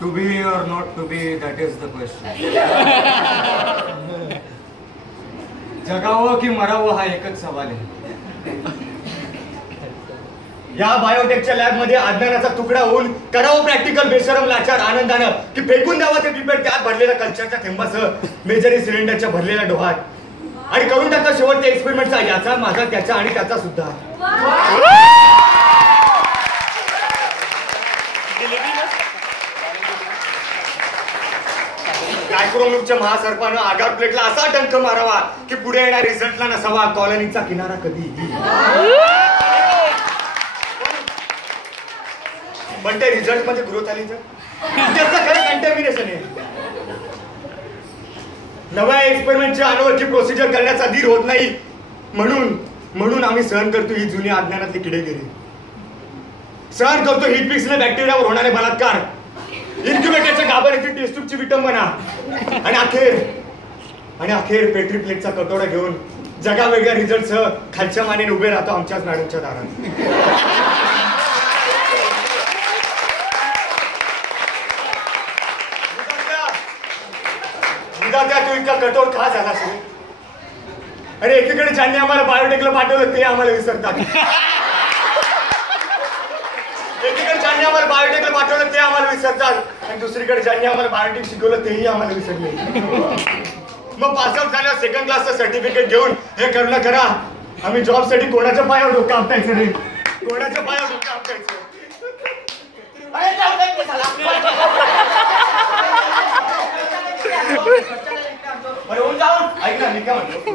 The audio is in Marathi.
To be or not to be, that is the question. जगावं की मरावं हा एकच सवाल आहे. या बायोटेकच्या लॅब मध्ये अज्ञानाचा तुकडा होऊन करावं प्रॅक्टिकल बेशरम लाचार आनंदानं की फेकून द्यावं ते पिपेट त्यात भरलेल्या कल्चरच्या थेंबासह मेजरी सिलेंडरच्या भरलेल्या डोहात आणि करून टाका शेवटच्या एक्सपेरिमेंटचा याचा माझा त्याचा आणि त्याचा सुद्धा. मायक्रोवेव्हच्या महासर्पानं आगार प्लेटला असा डंक मारावा की पुढे येणार रिझल्टला नसावा कॉलनीचा किनारा कधी. पण ते रिझल्ट मध्ये ग्रोथ आली तर त्याचं खरं कंटॅमिनेशन आहे. नव्या एक्सपेरिमेंटची अनोळखी प्रोसिजर करण्याचा धीर होत नाही म्हणून आम्ही सहन करतो ही जुनी अज्ञानातली किडेगिरी. सहन करतो हीट पिक्सने बॅक्टेरियावर होणारे बलात्कार, इन्क्युबेटरच्या गाभाऱ्याची टेस्ट्यूबची विटंबना आणि अखेर पेट्री प्लेटचा कटोरा घेऊन जगावेगळ्या रिझल्टसह खालच्या मानेने उभे राहतो आमच्याच मॅडमच्या दारात. त्या तू इतका कठोर का झाला असेल? अरे एकीकडे ज्यांनी आम्हाला बायोटेकला पाठवलं ते आम्हाला विसरतात, एकीकडे ज्यांनी आम्हाला बायोटेकला पाठवलं ते आम्हाला विसरतात आणि दुसरीकडे ज्यांनी आम्हाला बायोटेक शिकवलं तेही आम्हाला विसरले. मग पासआउट झाल्यावर सेकंड क्लासचं सर्टिफिकेट घेऊन हे करणं करा आम्ही जॉब साठी कोणाच्या पायावर डोकं आपटायचं नाही, कोणाच्या पायावर डोकं आपटायचं. अरे होऊन जाऊन ऐक ना मी काय म्हणतो